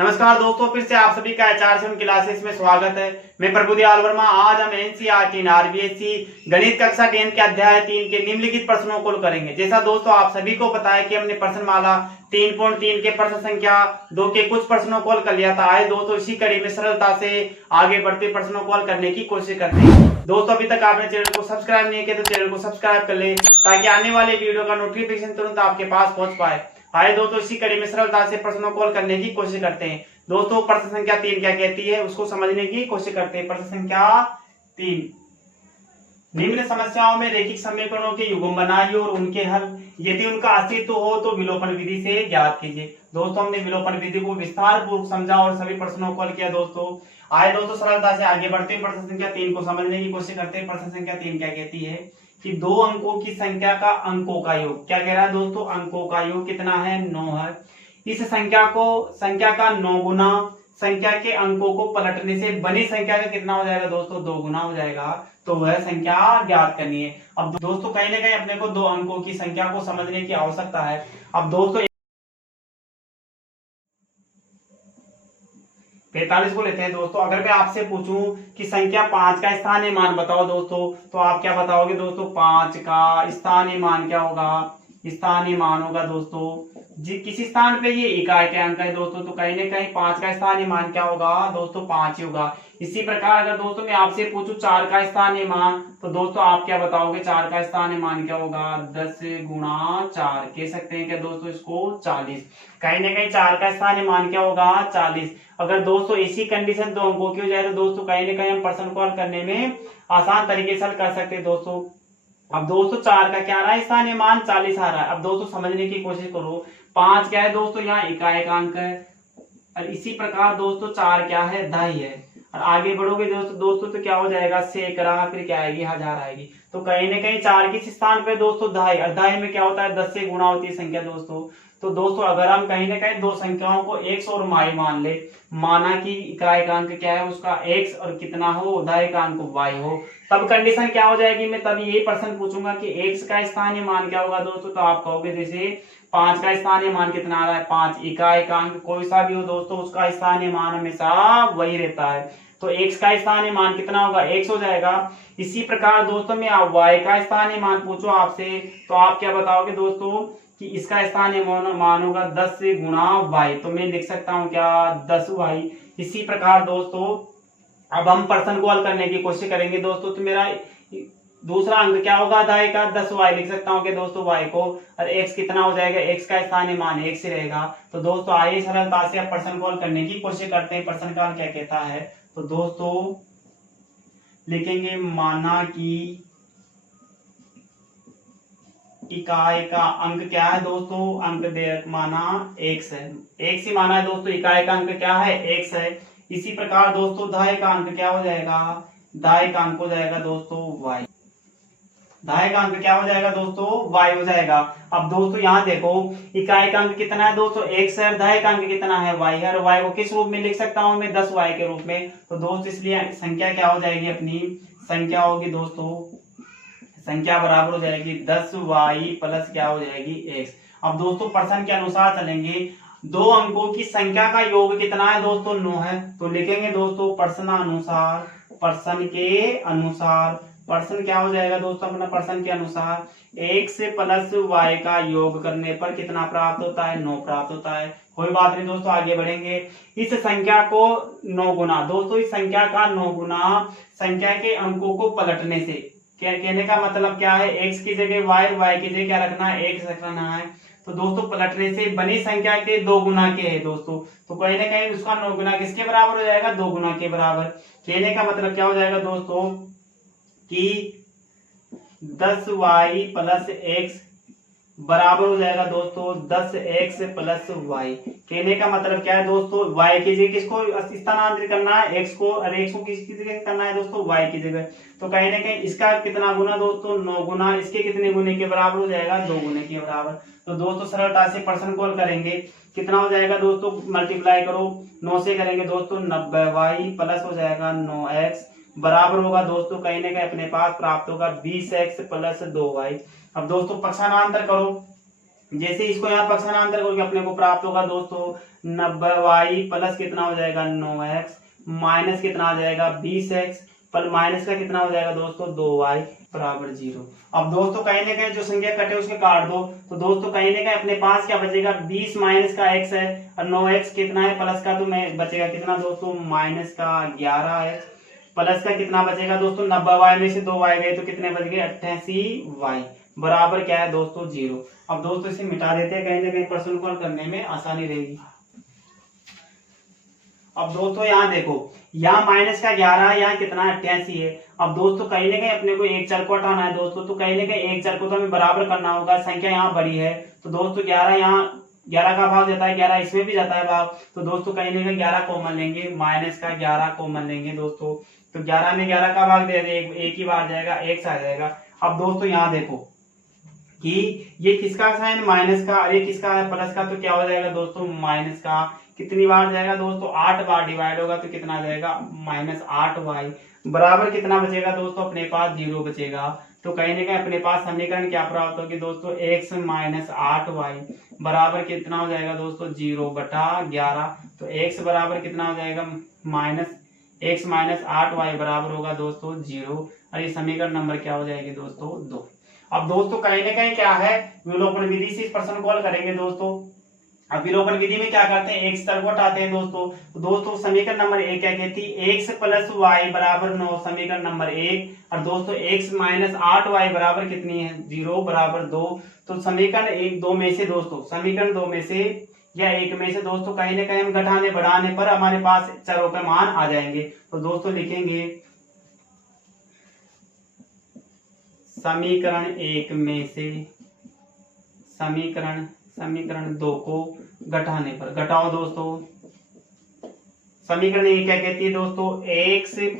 नमस्कार दोस्तों, फिर से आप सभी का एचआर क्लासेस में स्वागत है। मैं प्रभुदयाल वर्मा। आज हम एनसीईआरटी आरबीएससी गणित कक्षा 10 के अध्याय 3 के निम्नलिखित प्रश्नों को करेंगे। जैसा दोस्तों आप सभी को पता है कि हमने प्रश्नमाला 3.3 के प्रश्न संख्या 2 के कुछ प्रश्नों को हल कर लिया था। आए दोस्तों इसी कड़ी में सरलता से आगे बढ़ते प्रश्नों को हल करने की कोशिश करते हैं। दोस्तों अभी तक आपने चैनल को सब्सक्राइब नहीं किया तो चैनल को सब्सक्राइब कर ले, ताकि आने वाले वीडियो का नोटिफिकेशन तुरंत आपके पास पहुंच पाए। आइए दोस्तों इसी कड़ी में सरलता से प्रश्नों को हल करने की कोशिश करते हैं। दोस्तों प्रश्न संख्या 3 क्या कहती है उसको समझने की कोशिश करते हैं। प्रश्न संख्या 3, निम्न समस्याओं में रैखिक समीकरणों के युग्म बनाइए और उनके हल यदि उनका अस्तित्व हो तो विलोपन विधि से ज्ञात कीजिए। दोस्तों हमने विलोपन विधि को विस्तार पूर्वक समझा और सभी प्रश्नों को हल किया। दोस्तों आए दोस्तों सरलता से आगे बढ़ते हैं। प्रश्न संख्या 3 को समझने की कोशिश करते हैं। प्रश्न संख्या 3 क्या कहती है कि दो अंकों की संख्या का अंकों का योग, क्या कह रहा है दोस्तों, अंकों का योग कितना है, 9 है। इस संख्या का 9 गुना संख्या के अंकों को पलटने से बनी संख्या का कितना हो जाएगा दोस्तों, 2 गुना हो जाएगा। तो वह संख्या ज्ञात करनी है। अब दोस्तों कहीं ना कहीं अपने को दो अंकों की संख्या को समझने की आवश्यकता है। अब दोस्तों 45 को लेते हैं। दोस्तों अगर मैं आपसे पूछूं कि संख्या 5 का स्थानीय मान बताओ दोस्तों, तो आप क्या बताओगे दोस्तों, 5 का स्थानीय मान क्या होगा, स्थानीय मान होगा दोस्तों किस स्थान पे ये इकाई के अंक है दोस्तों, तो कहीं ना कहीं 5 का स्थानीय मान क्या होगा दोस्तों, 5 ही होगा। इसी प्रकार अगर दोस्तों मैं आपसे पूछूं 4 का स्थानीय मान, तो दोस्तों आप क्या बताओगे, 4 का स्थानीय मान क्या होगा, 10 गुणा 4 कह सकते हैं क्या दोस्तों इसको, 40। कहीं ना कहीं 4 का स्थानीय मान क्या होगा, 40। अगर दोस्तों इसी कंडीशन दो अंकों की हो जाए तो दोस्तों कहीं ना कहीं हम प्रश्न को हल करने में आसान तरीके से हल कर सकते हैं दोस्तों। अब दोस्तों 4 का क्या आ रहा है, स्थानीय मान 40 आ रहा है। अब दोस्तों समझने की कोशिश करो, 5 क्या है दोस्तों, यहाँ इकाई का अंक है, और इसी प्रकार दोस्तों 4 क्या है, दहाई है। और आगे बढ़ोगे दोस्तों तो क्या हो जाएगा, सैकड़ा, फिर क्या आएगी, हजार आएगी। तो कहीं ना कहीं 4 किस स्थान पे दोस्तों, दहाई, और दहाई में क्या होता है, 10 से गुणा होती है संख्या दोस्तों। तो दोस्तों अगर हम कहीं ना कहीं दो संख्याओं को x और y मान ले, माना कि इकाई का अंक क्या है उसका x और कितना हो, दहाई का अंक y हो, तब कंडीशन क्या हो जाएगी, मैं तब यही प्रश्न पूछूंगा कि x का स्थानीय मान क्या होगा दोस्तों, तो आप कहोगे जैसे 5 का स्थानीय मान कितना आ रहा है, 5, इकाई का अंक कोई सा भी हो दोस्तों उसका स्थानीय मान हमेशा वही रहता है। तो x का स्थानीय मान कितना होगा, x हो जाएगा। इसी प्रकार दोस्तों मैं y का स्थानीय मान पूछो आपसे, तो आप क्या बताओगे दोस्तों कि इसका स्थानीय मान होगा 10 से गुणा y, तो मैं लिख सकता हूं क्या, 10y। इसी प्रकार दोस्तों अब हम प्रश्न को हल करने की कोशिश करेंगे दोस्तों। तो मेरा दूसरा अंक क्या होगा, दहाई का, 10y लिख सकता हूँ कि दोस्तों y को, और x कितना हो जाएगा, x का स्थानीय मान 1 से रहेगा। तो दोस्तों आइए सरलता से अब प्रश्न को हल करने की कोशिश करते हैं। प्रश्न का हल क्या कहता है, तो दोस्तों लिखेंगे माना कि इकाई का अंक क्या है दोस्तों, अंक दे माना x है, x ही माना है दोस्तों, इकाई का अंक क्या है, x है। इसी प्रकार दोस्तों दहाई का अंक क्या हो जाएगा, दहाई का अंक हो जाएगा दोस्तों y, दहाई का अंक क्या हो जाएगा दोस्तों, y हो जाएगा। अब दोस्तों यहाँ देखो इकाई का अंक कितना है दोस्तों, x है, दहाई का अंक कितना है, y है, और y को किस रूप में लिख सकता हूँ मैं, 10y के रूप में। तो दोस्तों इसलिए संख्या क्या हो जाएगी, अपनी संख्या होगी दोस्तों, संख्या बराबर हो जाएगी 10y प्लस क्या हो जाएगी, x। अब दोस्तों प्रश्न के अनुसार चलेंगे, दो अंकों की संख्या का योग कितना है दोस्तों, 9 है। तो लिखेंगे दोस्तों प्रश्न के अनुसार प्रश्न क्या हो जाएगा दोस्तों, अपना प्रश्न के अनुसार x प्लस y का योग करने पर कितना प्राप्त होता है, 9 प्राप्त होता है। कोई बात नहीं दोस्तों, आगे बढ़ेंगे। इस संख्या को 9 गुना, दोस्तों इस संख्या का 9 गुना संख्या के अंकों को पलटने से, क्या कहने का मतलब क्या है, x की जगह y और y की जगह क्या रखना है, x रखना है। तो दोस्तों पलटने से बनी संख्या के 2 गुना के है दोस्तों, तो कहीं ना कहीं उसका 9 गुना किसके बराबर हो जाएगा, 2 गुना के बराबर। कहने का मतलब क्या हो जाएगा दोस्तों कि 10y प्लस x बराबर हो जाएगा दोस्तों 10x प्लस y। कहने का मतलब क्या है दोस्तों, y की जगह किसको स्थानांतरित करना है, x को, और x को किसकी जगह करना है दोस्तों, y की जगह। तो कहीं ना कहीं इसका कितना गुना दोस्तों, 9 गुना, इसके कितने गुने के बराबर हो जाएगा, 2 गुने के बराबर। तो दोस्तों सरलता से प्रश्न को हल करेंगे, कितना हो जाएगा दोस्तों, मल्टीप्लाई करो 9 से करेंगे दोस्तों 90y प्लस हो जाएगा 9x बराबर होगा दोस्तों कहीं ना कहीं अपने पास प्राप्त होगा 20x प्लस 2y। अब दोस्तों पक्षांतर करो, जैसे इसको यहाँ पक्षांतर करके अपने को प्राप्त होगा दोस्तों 90y प्लस कितना हो जाएगा 9x माइनस कितना आ जाएगा 20x पर माइनस का कितना हो जाएगा दोस्तों 2y बराबर 0। अब दोस्तों कहीं ना कहीं जो संख्या कटे उसके काट दो, तो दोस्तों कहीं ना कहीं अपने पास क्या बचेगा 20 माइनस का x है और 9x कितना है प्लस का, तो मैं बचेगा कितना दोस्तों माइनस का 11x प्लस का कितना बचेगा दोस्तों 90y में से 2y गए तो कितने बच गए 88y बराबर क्या है दोस्तों 0। अब दोस्तों इसे मिटा देते हैं, कहीं ना कहीं प्रश्न को हल करने में आसानी रहेगी। अब दोस्तों यहाँ देखो, यहाँ माइनस का 11 यहाँ कितना 88 है। अब दोस्तों कहीं ना कहीं अपने को एक चर को हटाना है दोस्तों, तो कहीं ना कहीं एक चर को तो हमें बराबर करना होगा, संख्या यहाँ बड़ी है तो दोस्तों 11 यहाँ 11 का भाग जाता है, 11 इसमें भी जाता है भाग, तो दोस्तों कहीं ना कहीं 11 कॉमन लेंगे, माइनस का 11 कॉमन लेंगे दोस्तों, तो 11 में 11 का भाग दे दे एक ही बार जाएगा, एक आ जाएगा। अब दोस्तों यहाँ देखो कि ये किसका साइन माइनस का और ये किसका है प्लस का, तो क्या हो जाएगा दोस्तों माइनस का कितनी बार जाएगा दोस्तों 8 बार डिवाइड होगा तो कितना आ जाएगा -8y बराबर कितना बचेगा दोस्तों अपने पास 0 बचेगा। तो कहीं ना कहीं अपने पास समीकरण क्या प्राप्त होगी दोस्तों x - 8y बराबर कितना हो जाएगा दोस्तों 0/11। तो x बराबर कितना हो जाएगा x - 8y बराबर होगा दोस्तों 0 और ये समीकरण नंबर क्या हो जाएगी दोस्तों 2। अब दोस्तों कहीं ना कहीं क्या है विलोपन विधि से इस प्रश्न को हल करेंगे दोस्तों। अब विलोपन विधि में क्या करते हैं x तक हटाते हैं दोस्तों, तो दोस्तों समीकरण नंबर 1 क्या कहती है x + y बराबर 9 समीकरण नंबर 1 और दोस्तों x - 8y बराबर कितनी है 0 बराबर 2। तो समीकरण 1 2 में से दोस्तों समीकरण 2 में से या 1 में से दोस्तों कहीं ना कहीं हम घटाने बढ़ाने पर हमारे पास चरों के मान आ जाएंगे। तो दोस्तों लिखेंगे समीकरण 1 में से समीकरण 2 को घटाने पर, घटाओ दोस्तों समीकरण 1 क्या कहती है दोस्तों x +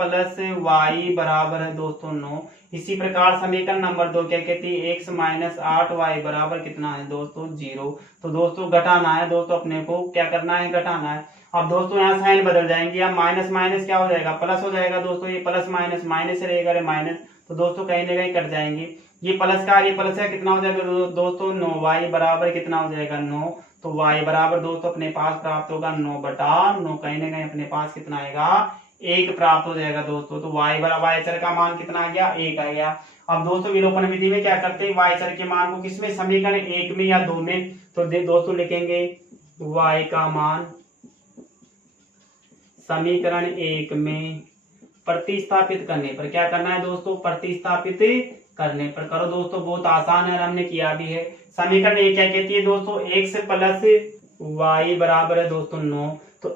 y बराबर है दोस्तों 9। इसी प्रकार समीकरण नंबर 2 क्या कहती है x - 8y बराबर कितना है दोस्तों 0। तो दोस्तों घटाना है दोस्तों, अपने को क्या करना है घटाना है। अब दोस्तों यहाँ साइन बदल जाएंगे, अब माइनस माइनस क्या हो जाएगा प्लस हो जाएगा दोस्तों, ये प्लस माइनस माइनस रहेगा माइनस, तो दोस्तों कहीं ना कहीं कट जाएंगे, ये प्लस का ये प्लस का कितना हो जाएगा दोस्तों 9y बराबर कितना हो जाएगा 9। तो y बराबर दोस्तों अपने पास प्राप्त होगा 9/9, कहीं ना कहीं अपने पास कितना आएगा 1 प्राप्त हो जाएगा दोस्तों। तो y बराबर y चर का मान कितना आ गया 1 आ गया। अब दोस्तों विलोपन विधि में क्या करते हैं y चर के मान को किसमें समीकरण 1 में या 2 में, तो दोस्तों लिखेंगे y का मान समीकरण 1 में प्रतिस्थापित करने पर, क्या करना है दोस्तों प्रतिस्थापित करने पर करो दोस्तों, बहुत आसान है और हमने किया भी है। समीकरण 1 क्या कहती है दोस्तों x + y बराबर है दोस्तों 9। तो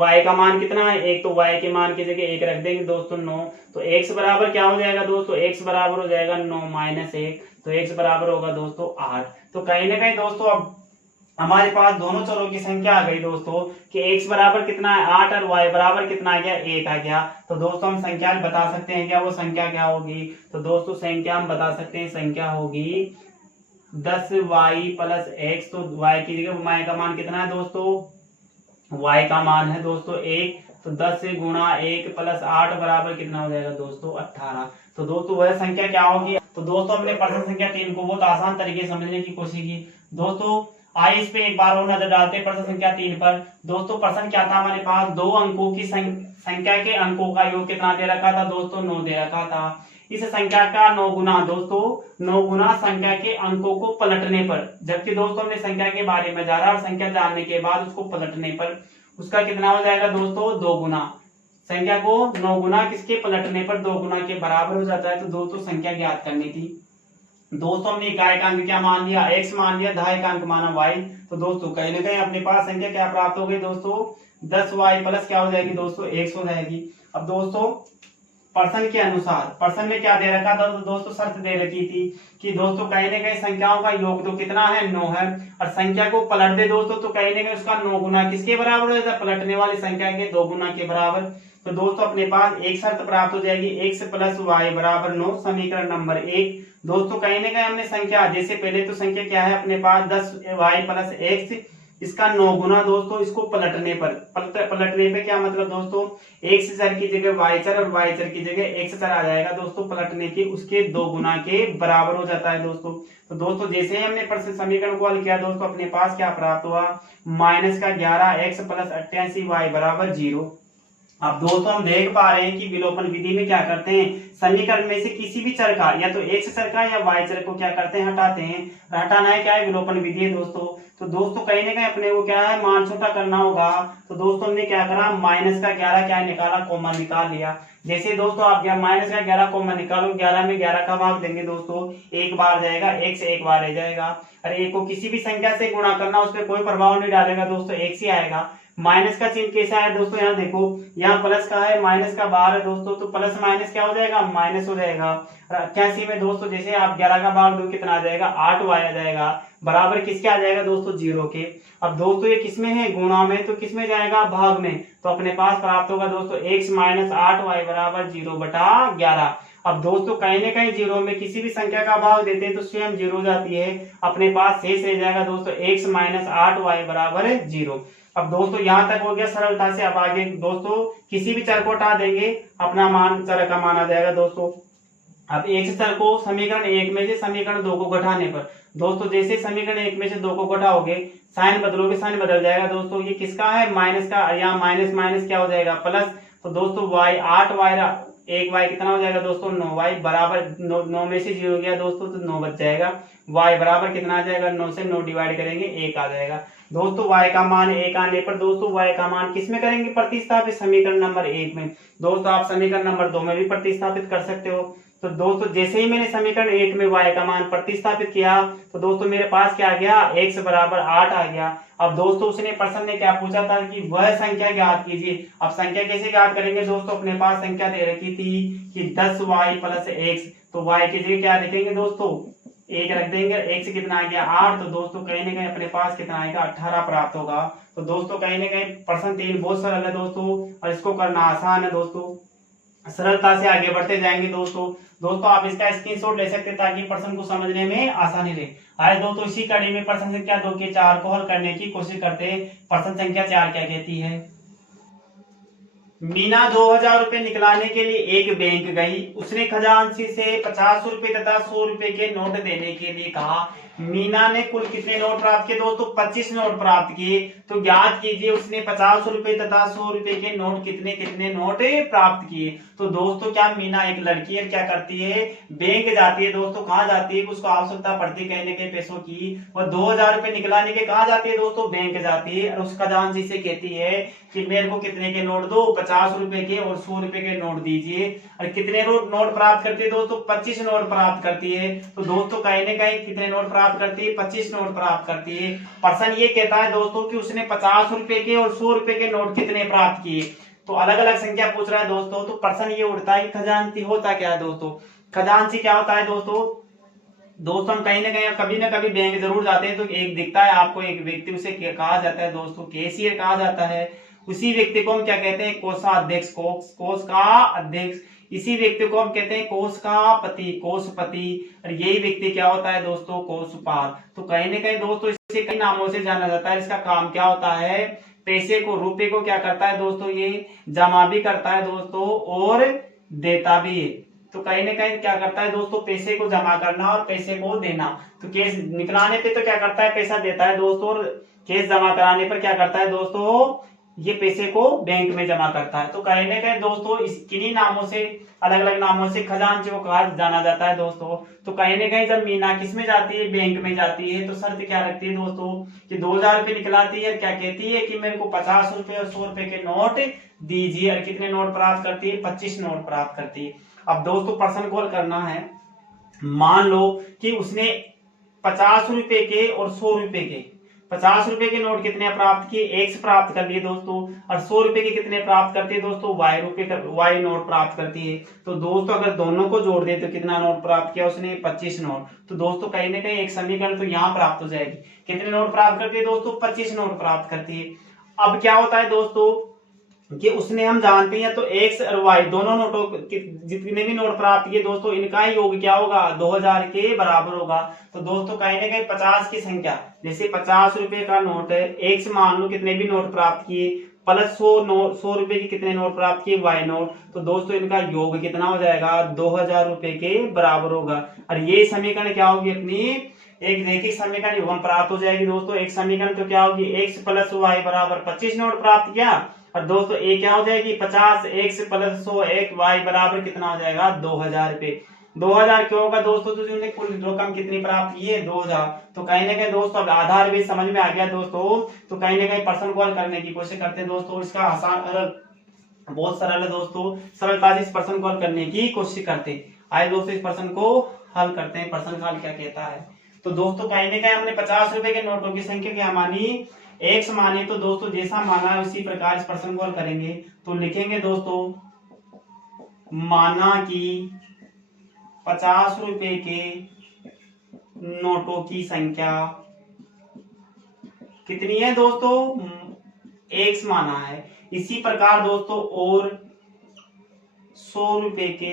y का मान कितना है 1, तो y के मान की जगह 1 रख देंगे दोस्तों 9। तो x बराबर क्या हो जाएगा दोस्तों x बराबर हो जाएगा 9 - 1, तो x बराबर होगा दोस्तों 8। तो कहीं ना कहीं दोस्तों अब हमारे पास दोनों चरों की संख्या आ गई दोस्तों कि x बराबर कितना है 8 और y बराबर कितना आ गया 1 आ गया। तो दोस्तों हम संख्या बता सकते हैं क्या, वो संख्या क्या होगी, तो दोस्तों संख्या हम बता सकते हैं संख्या होगी 10y + x। तो y की जगह y का मान कितना है दोस्तों y का मान है दोस्तों 1, तो 10 × 1 + 8 बराबर कितना हो जाएगा दोस्तों 18। तो दोस्तों वह संख्या क्या होगी। तो दोस्तों हमने प्रश्न संख्या 3 को बहुत आसान तरीके से समझने की कोशिश की दोस्तों। आइए इस पे एक बार और नजर डालते हैं प्रश्न संख्या 3 पर। दोस्तों प्रश्न क्या था हमारे पास 2 अंकों की संख्या के अंकों का योग कितना दे रखा था दोस्तों 9 दे रखा था। इस संख्या का 9 गुना दोस्तों 9 गुना संख्या के अंकों को पलटने पर, जबकि दोस्तों हमने संख्या के बारे में जाना और संख्या जानने के बाद उसको पलटने पर उसका कितना हो जाएगा दोस्तों 2 गुना। संख्या को 9 गुना किसके पलटने पर 2 गुना के बराबर हो जाता है। तो दोस्तों संख्या ज्ञात करनी थी दोस्तों, हमने इकाई का अंक क्या मान लिया x मान लिया, दहाई का अंक माना y। तो दोस्तों कहीं ना कहीं अपने पास संख्या क्या प्राप्त हो गई दोस्तों 10y प्लस क्या हो जाएगी दोस्तों x हो जाएगी। अब दोस्तों प्रश्न के अनुसार प्रश्न में क्या दे रखा था, तो दोस्तों शर्त दे रखी थी कि दोस्तों कहीं ना कहीं संख्याओं का योग तो कितना है 9 है और संख्या को पलट दे दोस्तों, तो कहीं ना कहीं उसका 9 गुना किसके बराबर हो जाता है पलटने वाली संख्या के 2 गुना के बराबर। तो दोस्तों अपने पास एक शर्त प्राप्त हो जाएगी x + y बराबर 9 समीकरण नंबर 1। दोस्तों कहीं ना कहीं हमने संख्या जैसे पहले तो संख्या क्या है अपने पास 10y + x इसका 9 गुना दोस्तों इसको पलटने पे क्या मतलब दोस्तों, x चर की जगह y चर और y चर की जगह x चर आ जाएगा दोस्तों, पलटने के उसके 2 गुना के बराबर हो जाता है दोस्तों। तो दोस्तों जैसे ही हमने प्रश्न समीकरण को हल किया दोस्तों, अपने पास क्या प्राप्त हुआ, -11x + 88y बराबर 0। अब दोस्तों हम देख पा रहे हैं कि विलोपन विधि में क्या करते हैं, समीकरण में से किसी भी चर का या तो x चर का या y चर को क्या करते हैं, हटाते हैं। हटाना है क्या है, विलोपन विधि है दोस्तों। तो दोस्तों कहीं ना कहीं अपने को क्या है, मान छोटा करना होगा। तो दोस्तों हमने क्या करा, -11 क्या निकाला, कॉमन निकाल लिया। जैसे दोस्तों आप -11 कॉमन निकालो, 11 में 11 का भाग देंगे दोस्तों, एक बार जाएगा, x एक बार रह जाएगा। अरे एक को किसी भी संख्या से गुणा करना, उस पर कोई प्रभाव नहीं डालेगा दोस्तों, x ही आएगा। माइनस का चिन्ह कैसा है दोस्तों, यहाँ देखो, यहाँ प्लस का है, माइनस का बाहर है दोस्तों, तो प्लस माइनस क्या हो जाएगा, माइनस हो जाएगा। 88 में दोस्तों जैसे आप 11 का भाग दो, कितना आ जाएगा, 8y आ जाएगा, बराबर किसके आ जाएगा दोस्तों, 0 के। अब दोस्तों ये किसमें है, गुणा में, तो किसमें जाएगा, भाग में। तो अपने पास प्राप्त होगा दोस्तों x - 8y बराबर 0/11। अब दोस्तों कहीं ना कहीं 0 में किसी भी संख्या का भाग देते हैं तो स्वयं 0 हो जाती है। अपने पास शेष रह जाएगा दोस्तों x - 8y बराबर 0। अब दोस्तों यहाँ तक हो गया सरलता से। अब आगे दोस्तों किसी भी चर को हटा देंगे, अपना मान चर का मान आ जाएगा दोस्तों। अब x चर को समीकरण 1 में से समीकरण 2 को घटाने पर दोस्तों, जैसे समीकरण 1 में से 2 को घटाओगे, साइन बदलोगे, साइन बदल जाएगा दोस्तों। ये किसका है, माइनस का, यहाँ माइनस माइनस क्या हो जाएगा, प्लस। तो दोस्तों y 8y 1y कितना हो जाएगा दोस्तों, 9y बराबर 9 में से 0 गया दोस्तों, तो 9 बच जाएगा। y बराबर कितना आ जाएगा, 9 से 9 डिवाइड करेंगे, 1 आ जाएगा दोस्तों। y का मान 1 आने पर दोस्तों y का मान किसमें करेंगे, प्रतिस्थापित, समीकरण नंबर 1 में। दोस्तों आप समीकरण नंबर 2 में भी प्रतिस्थापित कर सकते हो। तो दोस्तों जैसे ही मैंने समीकरण 1 में y का मान प्रतिस्थापित किया, तो दोस्तों मेरे पास क्या आ गया, x बराबर 8 आ गया। अब दोस्तों उसने प्रश्न ने क्या पूछा था कि वह संख्या ज्ञात कीजिए। अब संख्या कैसे ज्ञात करेंगे दोस्तों, अपने पास संख्या दे रखी थी कि 10y + x, तो y की जगह क्या लिखेंगे दोस्तों, 1 रख देंगे, x कितना आ गया, 8। तो दोस्तों कहीं ना कहीं अपने पास कितना आएगा, 18 प्राप्त होगा। तो दोस्तों कहीं ना कहीं प्रश्न 3 बहुत सरल है दोस्तों, और इसको करना आसान है दोस्तों। सरलता से आगे बढ़ते जाएंगे दोस्तों। दोस्तों आप इसका स्क्रीनशॉट ले सकते हैं ताकि प्रश्न को समझने में आसानी रहे। आए दोस्तों इसी कड़ी में प्रश्न संख्या 2 के 4 को हल करने की कोशिश करते हैं। प्रश्न संख्या 4 क्या कहती है, मीना 2000 रुपए निकलाने के लिए एक बैंक गई। उसने खजांची से 50 रुपए तथा 100 रुपए के नोट देने के लिए कहा। मीना ने कुल कितने नोट प्राप्त किए दोस्तों, 25 नोट प्राप्त किए। तो ज्ञात कीजिए उसने 50 रुपए तथा 100 रुपए के नोट कितने कितने नोट प्राप्त किए। तो दोस्तों क्या मीना एक लड़की है, क्या करती है, बैंक जाती है दोस्तों। कहाँ जाती है, उसको आवश्यकता पड़ती है कहने के पैसों की, वह 2000 रुपए निकलाने के कहाँ जाती है दोस्तों, बैंक जाती है। और उस खजांची से कहती है कि मेरे को कितने के नोट दो, 50 रुपए के और 100 रुपए के नोट दीजिए। और कितने नोट प्राप्त करती है दोस्तों, 25 नोट प्राप्त करती है। तो दोस्तों कहीं ना कहीं कितने नोट प्राप्त करती है, 25 नोट प्राप्त करती है। प्रश्न ये कहता है दोस्तों कि उसने 50 रुपए के और 100 रुपए के नोट कितने प्राप्त किए। तो अलग अलग संख्या पूछ रहा है दोस्तों। तो प्रश्न ये उठता है कि खजांची होता क्या है दोस्तों। खजांची क्या होता है दोस्तों हम कहीं ना कभी बैंक जरूर जाते हैं, तो एक दिखता है आपको एक व्यक्ति, उसे कहा जाता है दोस्तों कैशियर कहा जाता है। उसी व्यक्ति को हम क्या कहते हैं, कोषाध्यक्ष, कोष का अध्यक्ष। इसी व्यक्ति को हम कहते हैं कोष का पति, कोषपति। और यही व्यक्ति क्या होता है दोस्तों, कोषपाल। तो कहीं ना कहीं दोस्तों इसे कई नामों से जाना जाता है। इसका काम क्या होता है, पैसे को, रुपए को क्या करता है दोस्तों, ये जमा भी करता है दोस्तों और देता भी है। तो कहीं ना कहीं क्या करता है दोस्तों, पैसे को जमा करना और पैसे को देना। तो केस निकलाने पे तो क्या करता है, पैसा देता है दोस्तों, और केस जमा कराने पर क्या करता है दोस्तों, ये पैसे को बैंक में जमा करता है। तो कहीं ना कहीं दोस्तों इस किन्हीं नामों से, अलग अलग नामों से खजांची को कहा जाना जाता है दोस्तों। तो कहीं ना कहीं जब मीना किस में जाती है, बैंक में जाती है, तो शर्त क्या रखती है दोस्तों कि 2000 रुपए निकलाती है। क्या कहती है कि मेरे को 50 रुपए और 100 रुपए के नोट दीजिए। और कितने नोट प्राप्त करती है, 25 नोट प्राप्त करती है। अब दोस्तों प्रश्न को हल करना है। मान लो कि उसने 50 रुपए के और 100 रुपए के, 50 रुपए के नोट कितने प्राप्त किए, x प्राप्त कर लिए दोस्तों। और 100 रुपए के कितने प्राप्त करती है दोस्तों, y नोट प्राप्त करती है। तो दोस्तों अगर दोनों को जोड़ दे तो कितना नोट प्राप्त किया उसने, 25 नोट। तो दोस्तों कहीं ना कहीं एक समीकरण तो यहाँ प्राप्त हो जाएगी। कितने नोट प्राप्त करती है दोस्तों, 25 नोट प्राप्त करती है। अब क्या होता है दोस्तों, कि उसने, हम जानते हैं, तो एक्स और वाई दोनों नोटों जितने भी नोट प्राप्त किए दोस्तों, इनका ही योग क्या होगा, 2000 के बराबर होगा। तो दोस्तों कहीं ना कहीं 50 की संख्या, जैसे 50 रुपए का नोट है, एक्स मान लो कितने भी नोट प्राप्त किए, प्लस 100 रुपए के कितने नोट प्राप्त किए, वाई नोट, तो दोस्तों इनका योग कितना हो जाएगा, 2000 रुपए के बराबर होगा। और ये समीकरण क्या होगी अपनी, एक रैखिक समीकरण युग्म प्राप्त हो जाएगी दोस्तों। एक समीकरण तो क्या होगी, एक्स प्लस वाई बराबर 25 नोट प्राप्त किया, और दोस्तों ए क्या हो जाएगी, 50 एक्स प्लस 100 एक वाई बराबर कितना हो जाएगा, 2000 रुपए। 2000 क्यों होगा दोस्तों, तो जिन्होंने कुल रकम कितनी प्राप्त की है, 2000। तो कहीं ना कहीं दोस्तों अब आधार भी समझ में आ गया दोस्तों, तो कहीं ना कहीं पर्सन कॉल करने की कोशिश करते हैं दोस्तों। इसका आसान, बहुत सरल है दोस्तों, सरलता से इस पर्सन कॉल करने की कोशिश करते हैं। आइए दोस्तों इस पर्सन को हल करते हैं, पर्सन कॉल क्या कहता है। तो दोस्तों कहीं ना कहीं हमने 50 रुपए के नोटों की संख्या क्या मानी, एक्स मानी, तो दोस्तों जैसा माना है उसी प्रकार इस पर्सन कॉल करेंगे। तो लिखेंगे दोस्तों, माना कि 50 रुपए के नोटों की संख्या कितनी है दोस्तों, एक्स माना है। इसी प्रकार दोस्तों और 100 रुपए के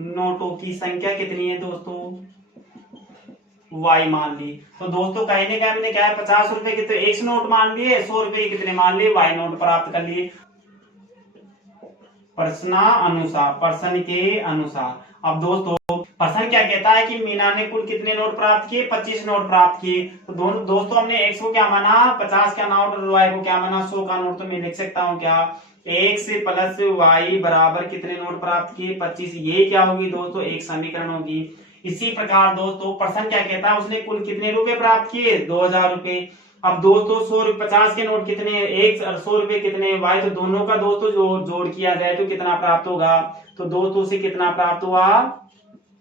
नोटों की संख्या कितनी है दोस्तों, वाई मान ली। तो दोस्तों कहने का हमने क्या है, 50 रुपए के तो एक्स नोट मान लिए, 100 रुपए के कितने मान लिए, वाई नोट प्राप्त कर लिए पर्सन के अनुसार। अब दोस्तों पर्सन क्या कहता है कि मीना ने कुल कितने नोट प्राप्त किए, 25 नोट प्राप्त किए। तो दोनों दोस्तों हमने एक्स को क्या माना, 50 का नोट, और वाई को क्या माना, 100 का नोट। तो मैं लिख सकता हूँ क्या, एक्स प्लस वाई बराबर कितने नोट प्राप्त किए, 25। ये क्या होगी दोस्तों, एक समीकरण होगी। इसी प्रकार दोस्तों पर्सन क्या कहता है, उसने कुल कितने रुपए प्राप्त किए, 2000 रुपए। अब दोस्तों 50 के नोट कितने, एक और 100 रुपए कितने, वाई, तो दोनों का दोस्तों जोड़ किया जाए तो कितना प्राप्त होगा, तो दोस्तों से कितना प्राप्त हुआ,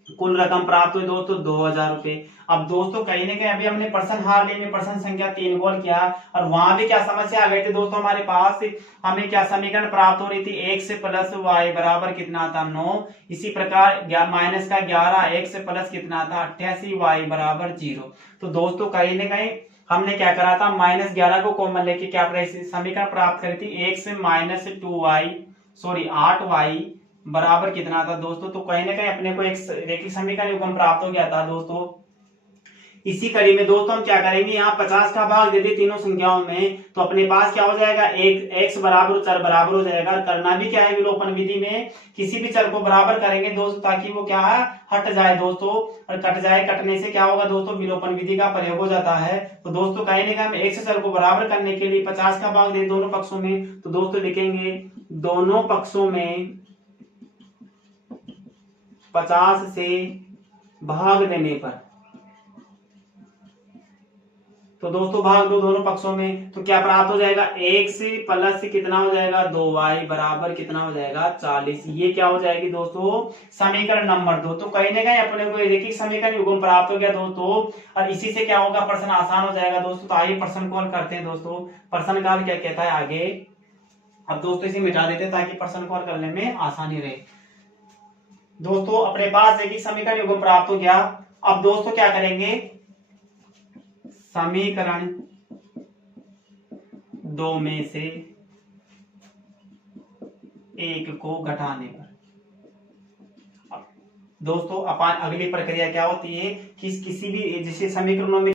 कुल रकम प्राप्त हुई दोस्तों 2000 रुपए। अब दोस्तों कहीं ना कहीं अभी हमने पर्सन हार ले में पर्सन संख्या 3 कॉल किया, और वहां भी क्या समस्या आ गई थी दोस्तों हमारे पास, हमें क्या समीकरण प्राप्त हो रही थी, एक्स प्लस वाई बराबर कितना था, 9। इसी प्रकार माइनस का 11, एक्स प्लस कितना था, 88, वाई बराबर 0। तो दोस्तों कहीं ना कहीं हमने क्या करा था, -11 को कॉमन लेके क्या समीकरण प्राप्त करी थी, x minus 2y, sorry 8y बराबर कितना था दोस्तों। तो कहीं ना कहीं अपने को एक रैखिक समीकरण युग्म प्राप्त हो गया था दोस्तों। इसी कड़ी में दोस्तों हम क्या करेंगे, यहाँ 50 का भाग दे दे तीनों संख्याओं में, तो अपने पास क्या हो जाएगा, एक एक्स बराबर चर बराबर हो जाएगा। करना भी क्या है, विलोपन विधि में किसी भी चर को बराबर करेंगे दोस्तों, ताकि वो क्या है, हट जाए दोस्तों, और कट जाए, कटने से क्या होगा दोस्तों, विलोपन विधि का प्रयोग हो जाता है। तो दोस्तों कहेंगे हम एक्स चर को बराबर करने के लिए 50 का भाग दे दोनों पक्षों में, तो दोस्तों लिखेंगे दोनों पक्षों में 50 से भाग देने पर, तो दोस्तों भाग दो दोनों पक्षों में, तो क्या प्राप्त हो जाएगा, एक्स प्लस कितना हो जाएगा, 2y बराबर कितना हो जाएगा, 40। ये क्या हो जाएगी दोस्तों, समीकरण नंबर 2। तो कहीं ना कहीं अपने को रैखिक समीकरण युग्म प्राप्त हो गया दोस्तों, और इसी से क्या होगा, प्रश्न आसान हो जाएगा दोस्तों। तो आइए प्रश्न कॉल करते हैं दोस्तों, प्रश्न काल क्या कहता है आगे। अब दोस्तों इसे मिटा देते हैं ताकि प्रश्न कॉल करने में आसानी रहे। दोस्तों अपने पास रैखिक समीकरण युग्म प्राप्त हो गया। अब दोस्तों क्या करेंगे, समीकरण 2 में से एक को घटाने पर, दोस्तों अपन अगली प्रक्रिया क्या होती है कि किसी भी जैसे समीकरणों में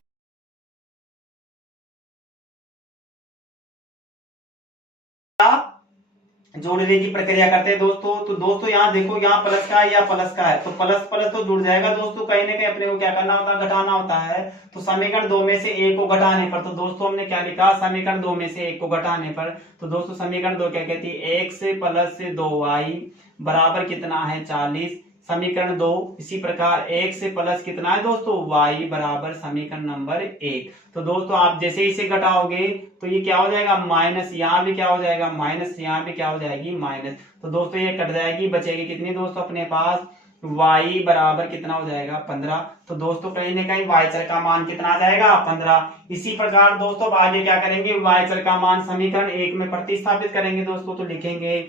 जोड़ने की प्रक्रिया करते हैं दोस्तों। तो दोस्तों यहाँ देखो, यहाँ प्लस का है या प्लस का है, तो प्लस प्लस तो जुड़ जाएगा दोस्तों। कहीं ना कहीं अपने को क्या करना होता है, घटाना होता है। तो समीकरण 2 में से एक को घटाने पर, तो दोस्तों हमने क्या लिखा, समीकरण 2 में से एक को घटाने पर, तो दोस्तों समीकरण 2 क्या कहती है, एक्स प्लस 2y बराबर कितना है, 40। समीकरण 2 इसी प्रकार x से प्लस कितना है दोस्तों, y बराबर समीकरण नंबर 1। तो दोस्तों आप जैसे इसे घटाओगे तो ये क्या हो जाएगा, माइनस, यहाँ भी क्या हो जाएगा माइनस, यहाँ भी क्या हो जाएगी माइनस। तो दोस्तों ये कट जाएगी, बचेगी कितनी दोस्तों अपने पास, y बराबर कितना हो जाएगा, 15। तो दोस्तों कहीं ना कहीं y चर का मान कितना आ जाएगा, 15। इसी प्रकार दोस्तों अब आगे क्या करेंगे, y चर का मान समीकरण 1 में प्रतिस्थापित करेंगे दोस्तों। तो लिखेंगे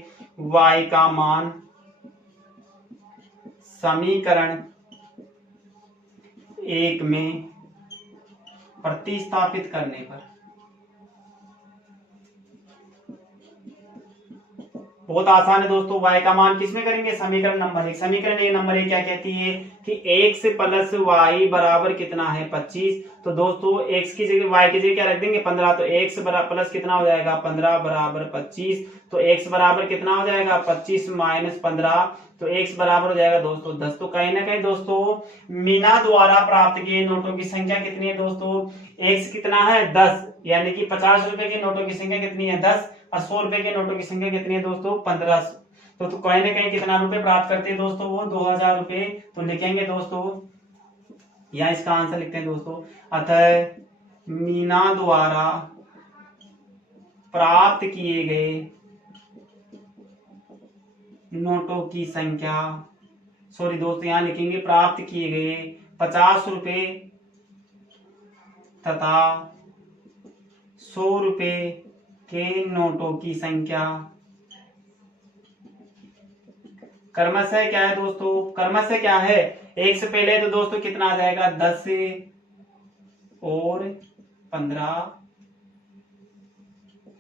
y का मान समीकरण 1 में प्रतिस्थापित करने पर, बहुत आसान है दोस्तों। y का मान किसमें करेंगे, समीकरण नंबर 1। समीकरण नंबर 1 क्या कहती है कि x प्लस y बराबर कितना है 25। तो दोस्तों x की जगह y की जगह क्या रख देंगे 15। तो x बराबर प्लस कितना हो जाएगा 15 बराबर 25। तो x बराबर कितना हो जाएगा 25 माइनस 15। तो x बराबर हो जाएगा दोस्तों 10। तो कहीं ना कहीं दोस्तों मीना द्वारा प्राप्त किए नोटों की संख्या कितनी है दोस्तों, x कितना है 10, यानी कि 50 रुपए के नोटों की संख्या कितनी है 10 और 100 रुपए के नोटों की संख्या कितनी है दोस्तों 15। तो कहीं ना कहीं कितना रुपए प्राप्त करते हैं दोस्तों वो 2000 रुपए। तो लिखेंगे दोस्तों, या इसका आंसर लिखते हैं दोस्तों, अतः मीना द्वारा प्राप्त किए गए नोटों की संख्या, सॉरी दोस्तों यहां लिखेंगे प्राप्त किए गए 50 रुपए तथा 100 रुपए के नोटों की संख्या क्रमशः क्या है दोस्तों, क्रमशः क्या है, एक से पहले तो दोस्तों कितना आ जाएगा 10 और 15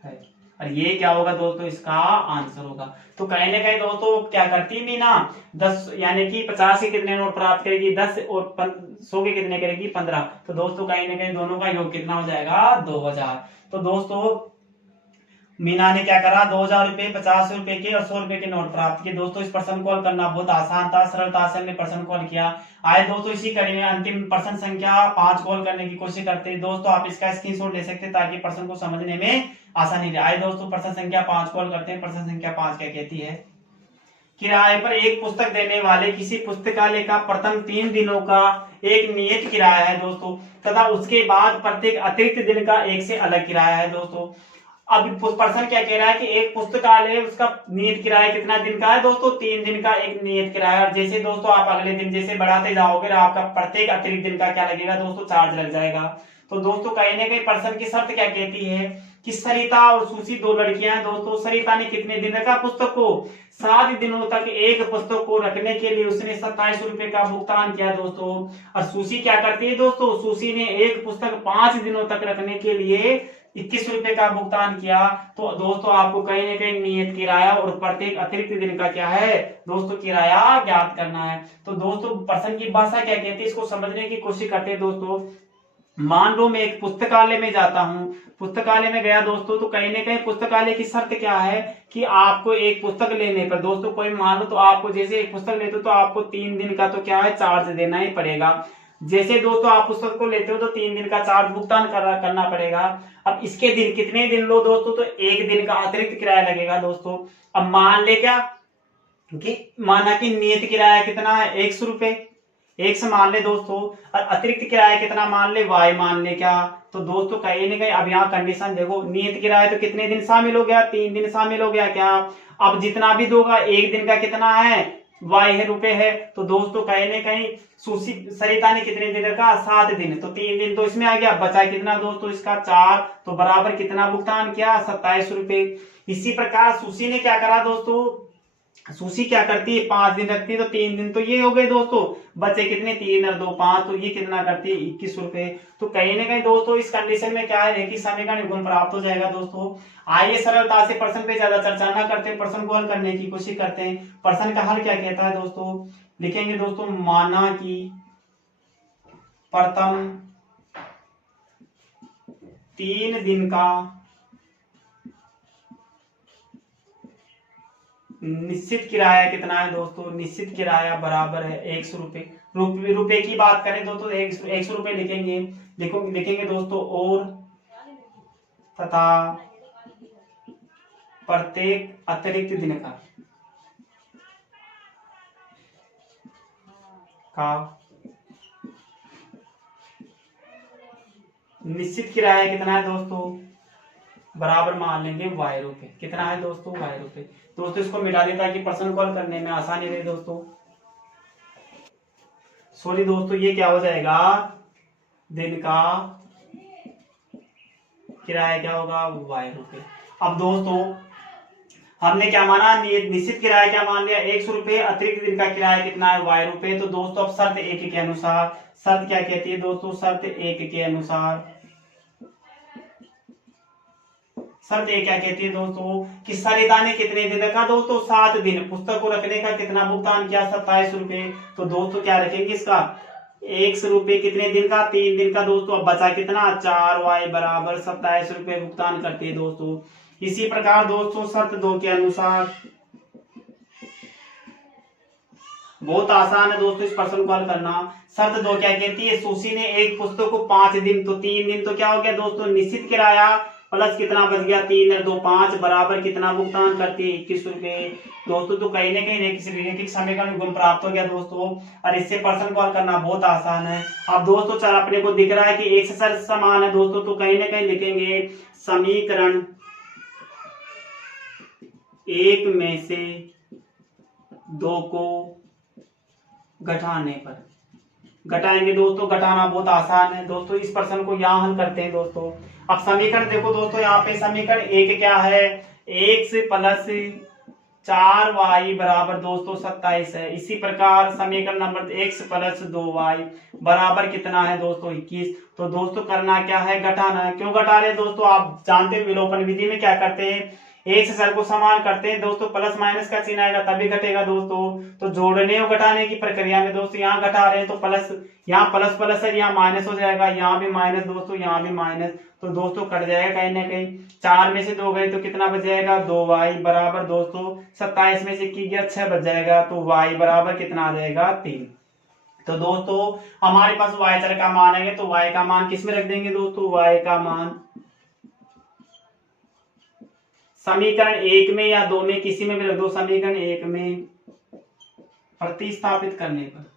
है, और ये क्या होगा दोस्तों इसका आंसर होगा। तो कहीं ना कहीं दोस्तों क्या करती है मीना 10 यानी कि 50 के कितने नोट प्राप्त करेगी 10 और 100 के कितने करेगी 15। तो दोस्तों कहीं ना कहीं दोनों का योग कितना हो जाएगा 2000। तो दोस्तों मीना ने क्या करा 2000 रुपए 50 रुपए के और 100 रुपए के नोट प्राप्त किए। दोस्तों इस प्रश्न कॉल करना बहुत आसान था, सरलता से हमने प्रश्न कॉल किया। आए दोस्तों इसी कड़ी में अंतिम प्रश्न संख्या 5 कॉल करने की कोशिश करते हैं। दोस्तों आप इसका स्क्रीनशॉट ले सकते हैं ताकि प्रश्न को समझने में आसानी रहे। आए दोस्तों प्रश्न संख्या 5 कॉल करते हैं। प्रश्न संख्या 5 क्या कहती है, किराए पर एक पुस्तक देने वाले किसी पुस्तकालय का प्रथम 3 दिनों का एक नियत किराया है दोस्तों, तथा उसके बाद प्रत्येक अतिरिक्त दिन का एक से अलग किराया है दोस्तों। अब प्रश्न क्या कह रहा है कि एक पुस्तकालय उसका नियत किराया कितना दिन का है दोस्तों 3 दिन का एक नियत किराया। और जैसे दोस्तों आप अगले दिन जैसे बढ़ाते जाओगे आपका प्रत्येक अतिरिक्त दिन का क्या लगेगा दोस्तों चार्ज लग जाएगा। तो दोस्तों कहीं ना कहीं प्रश्न की शर्त क्या कहती है कि सरिता और सुशी 2 लड़कियां हैं दोस्तों। सरिता ने कितने दिन रखा पुस्तक को 7 दिनों तक एक पुस्तक को रखने के लिए उसने 27 रुपए का भुगतान किया दोस्तों। और सुशी क्या करती है दोस्तों, सुशी ने एक पुस्तक 5 दिनों तक रखने के लिए 21 रुपए का भुगतान किया। तो दोस्तों आपको कहीं ना कहीं नियत किराया और प्रत्येक अतिरिक्त दिन का क्या है दोस्तों किराया ज्ञात करना है। तो दोस्तों प्रश्न की भाषा क्या कहती है इसको समझने की कोशिश करते हैं दोस्तों। मान लो मैं एक पुस्तकालय में जाता हूं, पुस्तकालय में गया दोस्तों, तो कहीं ना कहीं पुस्तकालय की शर्त क्या है कि आपको एक पुस्तक लेने पर दोस्तों कोई मान लो तो आपको जैसे एक पुस्तक लेते हो तो आपको 3 दिन का तो क्या है चार्ज देना ही पड़ेगा। जैसे दोस्तों आप पुस्तक को लेते हो तो 3 दिन का चार्ज भुगतान करना पड़ेगा। अब इसके दिन कितने दिन लो दोस्तों, तो 1 दिन का अतिरिक्त किराया लगेगा दोस्तों। अब मान ले क्या कि माना कि नियत किराया कितना है 100 रुपए, 100 मान ले दोस्तों, और अतिरिक्त किराया कितना मान ले y मान ले क्या। तो दोस्तों कहीं ना कहीं अब यहाँ कंडीशन देखो, नियत किराया तो कितने दिन शामिल हो गया 3 दिन शामिल हो गया क्या। अब जितना भी दोगा 1 दिन का कितना है y है रुपए है। तो दोस्तों कहीं ना कहीं सुशी सरिता ने कितने दिन रखा 7 दिन, तो 3 दिन तो इसमें आ गया, बचा कितना दोस्तों इसका 4, तो बराबर कितना भुगतान किया 27 रुपए। इसी प्रकार सुशी ने क्या करा दोस्तों, सुशी क्या करती है 5 दिन रखती है, तो 3 दिन तो ये हो गए दोस्तों, बचे कितने 3 और 2 5, तो ये कितना करती है 21 रुपए। तो कहीं ना कहीं दोस्तों इस कंडीशन में क्या है रेखीय समीकरण गुण प्राप्त हो जाएगा दोस्तों। आइए सरलता से प्रश्न पे ज्यादा चर्चा ना करते, प्रश्न को हल करने की कोशिश करते हैं। प्रश्न का हल क्या कहता है दोस्तों, लिखेंगे दोस्तों, माना कि प्रथम 3 दिन का निश्चित किराया कितना है दोस्तों, निश्चित किराया बराबर है 100 रुपए। रुपए की बात करें दोस्तों 100 रुपए लिखेंगे, लिखेंगे दोस्तों, और तथा प्रत्येक अतिरिक्त दिन का निश्चित किराया कितना है दोस्तों, बराबर मान लेंगे y रुपए। कितना है दोस्तों y रुपए। दोस्तों इसको मिटा देता है कि प्रश्न कॉल करने में आसानी रहे दोस्तों। सॉरी दोस्तों ये क्या हो जाएगा, दिन का किराया क्या होगा y रुपए। अब दोस्तों हमने क्या माना, निश्चित किराया क्या मान लिया 100 रुपए, अतिरिक्त दिन का किराया कितना है y रुपए। तो दोस्तों अब शर्त 1 के अनुसार, शर्त क्या कहती है दोस्तों, शर्त 1 के अनुसार शर्त ये क्या कहती है दोस्तों कि सरिता ने कितने दिन रखा दोस्तों 7 दिन, पुस्तक को रखने का कितना भुगतान किया 27 रुपए। तो दोस्तों क्या रखेंगे इसका 100 रुपए कितने दिन का 3 दिन का दोस्तों। अब बचा कितना 4y बराबर 27 रुपए भुगतान करते हैं दोस्तों। इसी प्रकार दोस्तों शर्त 2 के अनुसार, बहुत आसान है दोस्तों इस प्रश्न को हल करना। शर्त 2 क्या कहती है, सुशी ने एक पुस्तक को 5 दिन, तो 3 दिन तो क्या हो गया दोस्तों निश्चित किराया प्लस कितना बच गया 3 और 2 5 बराबर कितना भुगतान करती है 21 रुपए दोस्तों। तो कहीं ना कहीं किसी समीकरण गुण प्राप्त हो गया दोस्तों। और इससे प्रश्न को हल करना बहुत आसान है। अब दोस्तों चल अपने को दिख रहा है कि एक से शर्त समान है दोस्तों, तो कहीं ना कहीं लिखेंगे समीकरण 1 में से 2 को घटाने पर, घटाएंगे दोस्तों। घटाना बहुत आसान है दोस्तों। इस प्रश्न को यहाँ हल करते हैं दोस्तों। अब समीकरण देखो दोस्तों, यहाँ पे समीकरण 1 क्या है, x प्लस 4y बराबर दोस्तों 27 है। इसी प्रकार समीकरण नंबर x प्लस 2y बराबर कितना है दोस्तों 21। तो दोस्तों करना क्या है, घटाना है। क्यों घटा रहे हैं दोस्तों, आप जानते हैं विलोपन विधि में क्या करते हैं, एक से शर को समान करते हैं दोस्तों, प्लस माइनस का चिन्ह आएगा तभी घटेगा दोस्तों। तो जोड़ने और घटाने की प्रक्रिया में दोस्तों यहाँ घटा रहे हैं तो प्लस, यहाँ प्लस प्लस है, यहाँ माइनस हो जाएगा, यहाँ भी माइनस दोस्तों, यहाँ भी माइनस, तो दोस्तों कट जाएगा कहीं ना कहीं। 4 में से 2 गए तो कितना बच जाएगा 2y बराबर दोस्तों 27 में से की गया 6 बच जाएगा, तो y बराबर कितना आ जाएगा 3। तो दोस्तों हमारे पास y चर का मान है, तो y का मान किस में रख देंगे दोस्तों, y का मान समीकरण 1 में या 2 में किसी में भी रख दो। समीकरण 1 में प्रतिस्थापित करने पर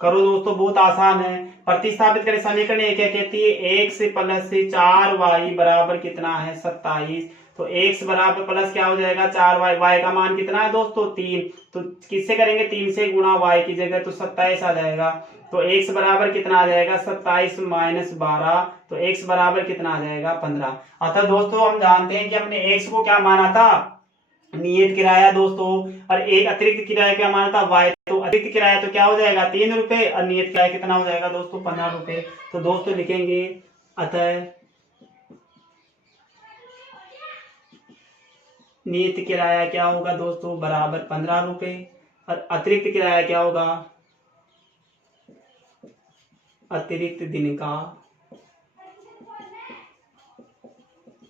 करो दोस्तों, बहुत आसान है। प्रतिस्थापित करें समीकरण 1 क्या कहती है, x प्लस 4y बराबर कितना है 27। तो x बराबर प्लस क्या हो जाएगा 4y, y का मान कितना है दोस्तों 3, तो किससे करेंगे 3 से गुणा y की जगह, तो 27 आ जाएगा। तो x बराबर कितना आ जाएगा 27 माइनस 12, तो x बराबर कितना आ जाएगा 15। अतः दोस्तों हम जानते हैं कि हमने x को क्या माना था नियत किराया दोस्तों, और एक अतिरिक्त किराया क्या माना था y। तो अतिरिक्त किराया तो क्या हो जाएगा 3 रुपए, और नियत किराया कितना हो जाएगा दोस्तों 15 रुपए। तो दोस्तों लिखेंगे अतः नियत किराया क्या होगा दोस्तों बराबर 15 रुपए, और अतिरिक्त किराया क्या होगा, अतिरिक्त दिन का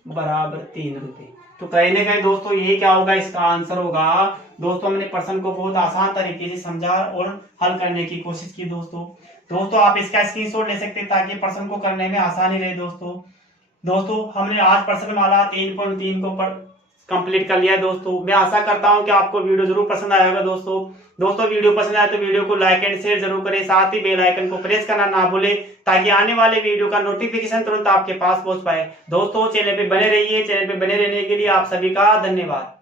बराबर 3 रुपए। तो कहीं ना कहीं दोस्तों ये क्या होगा, इसका आंसर होगा दोस्तों। हमने प्रश्न को बहुत आसान तरीके से समझा और हल करने की कोशिश की दोस्तों आप इसका स्क्रीनशॉट ले सकते हैं ताकि प्रश्न को करने में आसानी रहे दोस्तों हमने आज प्रश्नमाला 3.3 को कंप्लीट कर लिया दोस्तों। मैं आशा करता हूं कि आपको वीडियो जरूर पसंद आया होगा दोस्तों वीडियो पसंद आए तो वीडियो को लाइक एंड शेयर जरूर करें, साथ ही बेल आइकन को प्रेस करना ना भूलें ताकि आने वाले वीडियो का नोटिफिकेशन तुरंत आपके पास पहुंच पाए। दोस्तों चैनल पे बने रहिए, चैनल पे बने रहने के लिए आप सभी का धन्यवाद।